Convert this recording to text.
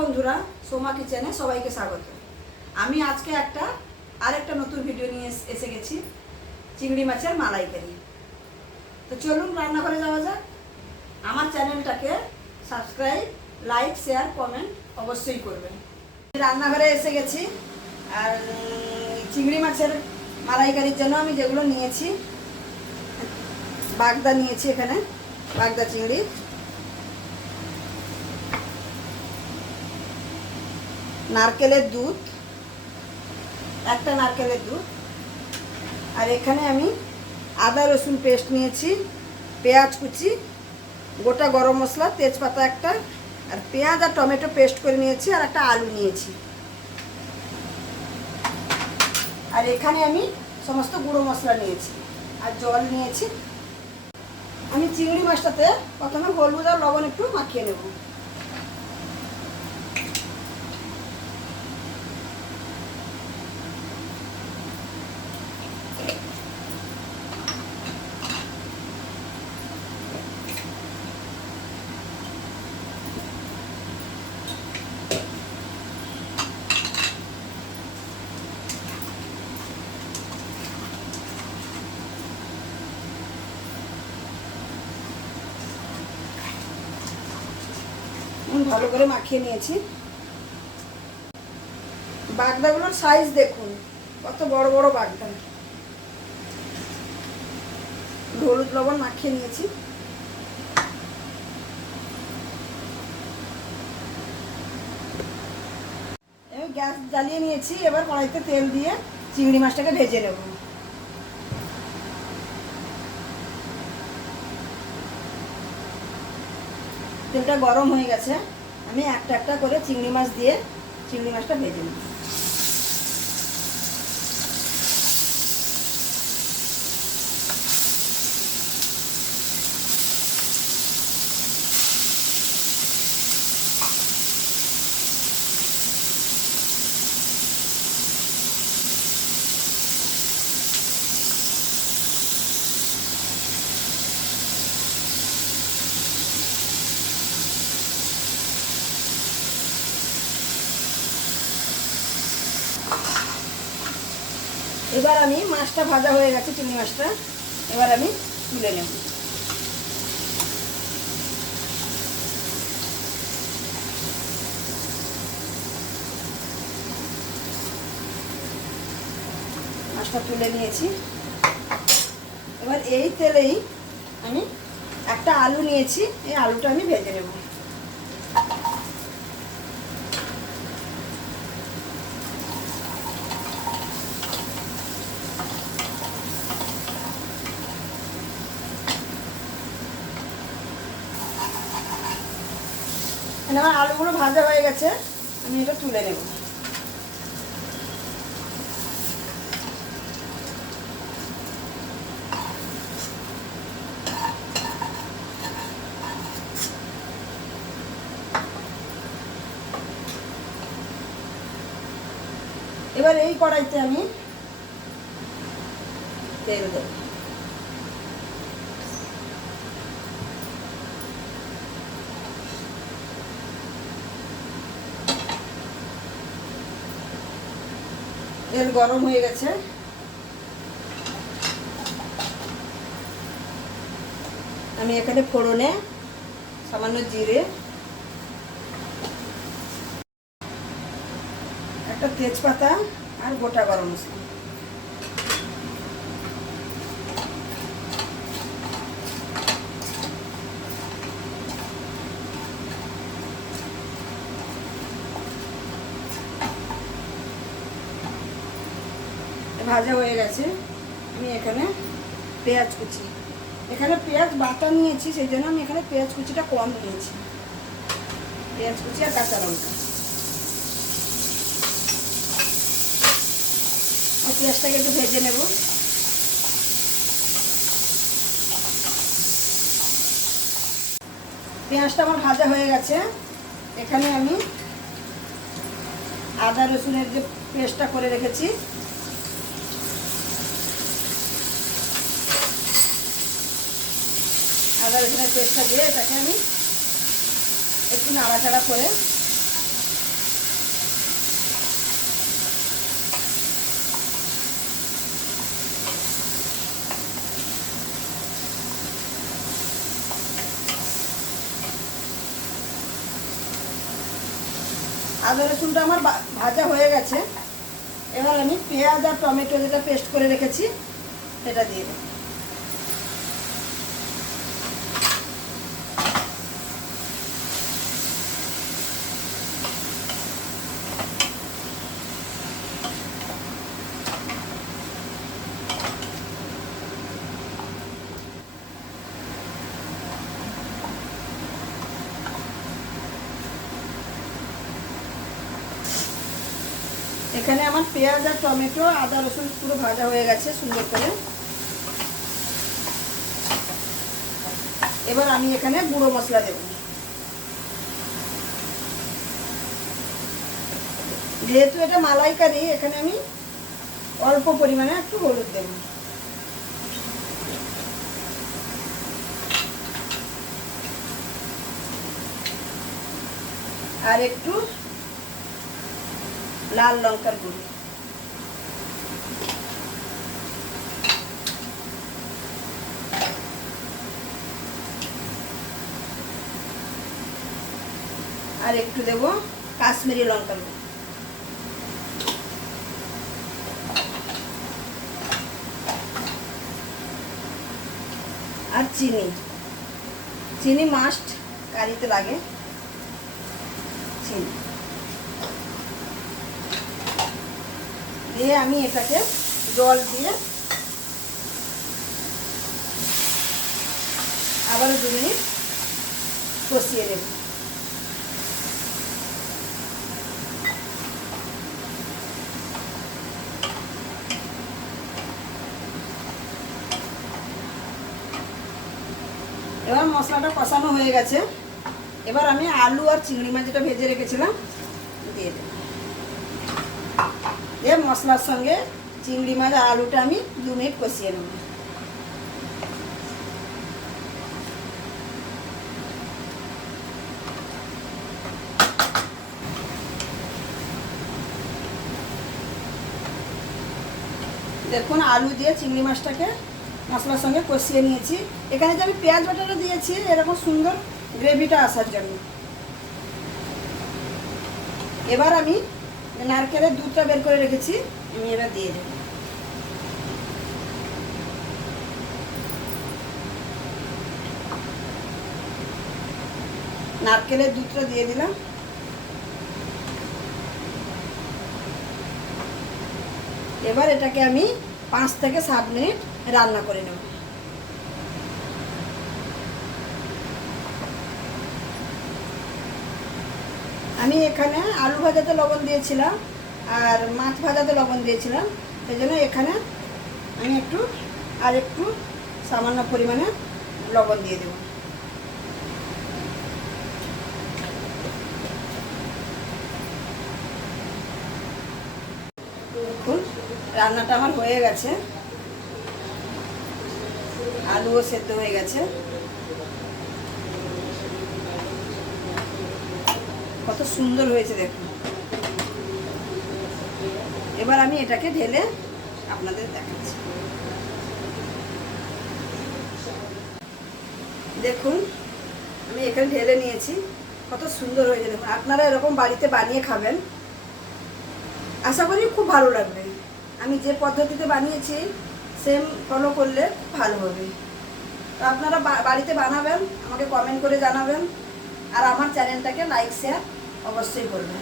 বন্ধুরা, সোমা কিচেনে সবাইকে স্বাগত। আমি আজকে একটা, আরেকটা নতুন ভিডিও নিয়ে এসে গেছি, চিংড়ি মাছের মালাইকারি। তো চলুন রান্নাঘরে যাওয়া যাক। আমার চ্যানেলটাকে সাবস্ক্রাইব লাইক শেয়ার কমেন্ট অবশ্যই করবেন। রান্নাঘরে এসে গেছি, আর চিংড়ি মাছের মালাইকারির জন্য আমি যেগুলো নিয়েছি, বাগদা নিয়েছি এখানে, বাগদা চিংড়ি। নারকেলের দুধ, একটা নারকেলের দুধ। আর এখানে আমি আদা রসুন পেস্ট নিয়েছি, পেঁয়াজ কুচি, গোটা গরম মশলা, তেজপাতা একটা, আর পেঁয়াজ আর টমেটো পেস্ট করে নিয়েছি, আর একটা আলু নিয়েছি। আর এখানে আমি সমস্ত গুঁড়ো মশলা নিয়েছি, আর জল নিয়েছি। আমি চিংড়ি মাছটাতে প্রথমে হলুদ আর লবণ একটু মাখিয়ে নেব। ভালো করে মাখিয়ে নিয়েছি। বাগদাগুলোর সাইজ দেখুন, কত বড় বড় বাগদা। হলুদ লবণ মাখিয়ে নিয়েছি। গ্যাস জ্বালিয়ে নিয়েছি, এবার কড়াইতে তেল দিয়ে চিংড়ি মাছটাকে ভেজে নেব। তেলটা গরম হয়ে গেছে। আমি একটা একটা করে চিংড়ি মাছ দিয়ে চিংড়ি মাছটা ভেজে নেব এবার আমি মাছটা ভাজা হয়ে গেছে, চিংড়ি মাছটা। এবার আমি তুলে নেব। মাছটা তুলে নিয়েছি। এবার এই তেলেই আমি একটা আলু নিয়েছি, এই আলুটা আমি ভেজে নেব। এখানে আমার আলুগুলো ভাজা হয়ে গেছে, আমি এটা তুলে নেব। এবার এই কড়াইতে আমি তেল দেব। তেল গরম হয়ে গেছে। আমি এখানে ফোড়নে সামান্য জিরে, একটা তেজপাতা আর গোটা গরম মশলা। ভাজা হয়ে গেছে। আমি এখানে পেঁয়াজ কুচি। এখানে পেঁয়াজ বাটা নিয়েছি, সেই জন্য আমি এখানে পেঁয়াজ কুচিটা কম নিয়েছি। পেঁয়াজ কুচি আর কাঁচা লঙ্কা। আর পেঁয়াজটাকে একটু ভেজে নেব। পেঁয়াজটা আমার ভাজা হয়ে গেছে। এখানে আমি আদা রসুনের যে পেস্টটা করে রেখেছি আদা রসুনের পেস্টটা দিয়ে এটাকে আমি একটু নাড়াচাড়া করে আদা রসুনটা আমার ভাজা হয়ে গেছে। এবার আমি পেঁয়াজ আর টমেটো যেটা পেস্ট করে রেখেছি, সেটা দিয়ে দেবো। এখানে আমার পেঁয়াজ আর টমেটো, আদা, রসুন পুরো ভাজা হয়ে গেছে সুন্দর করে। এবার আমি এখানে গুঁড়ো মশলা দেব। যেহেতু এটা মালাইকারি, এখানে আমি অল্প পরিমাণে একটু হলুদ দেব। আর একটু লাল লঙ্কার গুঁড়ো। আর একটু দেব কাশ্মীরি লঙ্কার গুঁড়ো। আর চিনি। চিনি মাস্ট কারিতে লাগে। চিনি। দিয়ে আমি এটাকে জল দিয়ে আবারও দু মিনিট কষিয়ে নেব। এবার মশলাটা কষানো হয়ে গেছে। এবার আমি আলু আর চিংড়ি মাছ যেটা ভেজে রেখেছিলাম, দিয়ে দেব। দিয়ে মশলার সঙ্গে চিংড়ি মাছ আলুটা আমি দু মিনিট কষিয়ে নেব। দেখুন, আলু দিয়ে চিংড়ি মাছটাকে মশলার সঙ্গে কষিয়ে নিয়েছি। এখানে যে আমি পেঁয়াজ বাটাটা দিয়েছি, এরকম সুন্দর গ্রেভিটা আসার জন্য। এবার আমি নারকেলের দুধটা বের করে রেখেছি, আমি এবার দিয়ে দেব। নারকেলের দুধটা দিয়ে দিলাম। এবার এটাকে আমি পাঁচ থেকে সাত মিনিট রান্না করে নেব। আমি এখানে আলু ভাজাতে লবণ দিয়েছিলাম আর মাছ ভাজাতে লবণ দিয়েছিলাম। সেই জন্য এখানে আমি একটু, আর একটু সামান্য পরিমাণে লবণ দিয়ে দেব। রান্নাটা আমার হয়ে গেছে। আলুও সেদ্ধ হয়ে গেছে। কত সুন্দর হয়েছে দেখুন এবার আমি এটাকে ঢেলে আপনাদের দেখাচ্ছি। দেখুন, আমি এখানে ঢেলে নিয়েছি। কত সুন্দর হয়েছে দেখুন। আপনারা এরকম বাড়িতে বানিয়ে খাবেন। আশা করি খুব ভালো লাগবে। আমি যে পদ্ধতিতে বানিয়েছি সেম ফলো করলে ভালো হবে। তো আপনারা বাড়িতে বানাবেন, আমাকে কমেন্ট করে জানাবেন। আর আমার চ্যানেলটাকে লাইক শেয়ার অবশ্যই করবেন।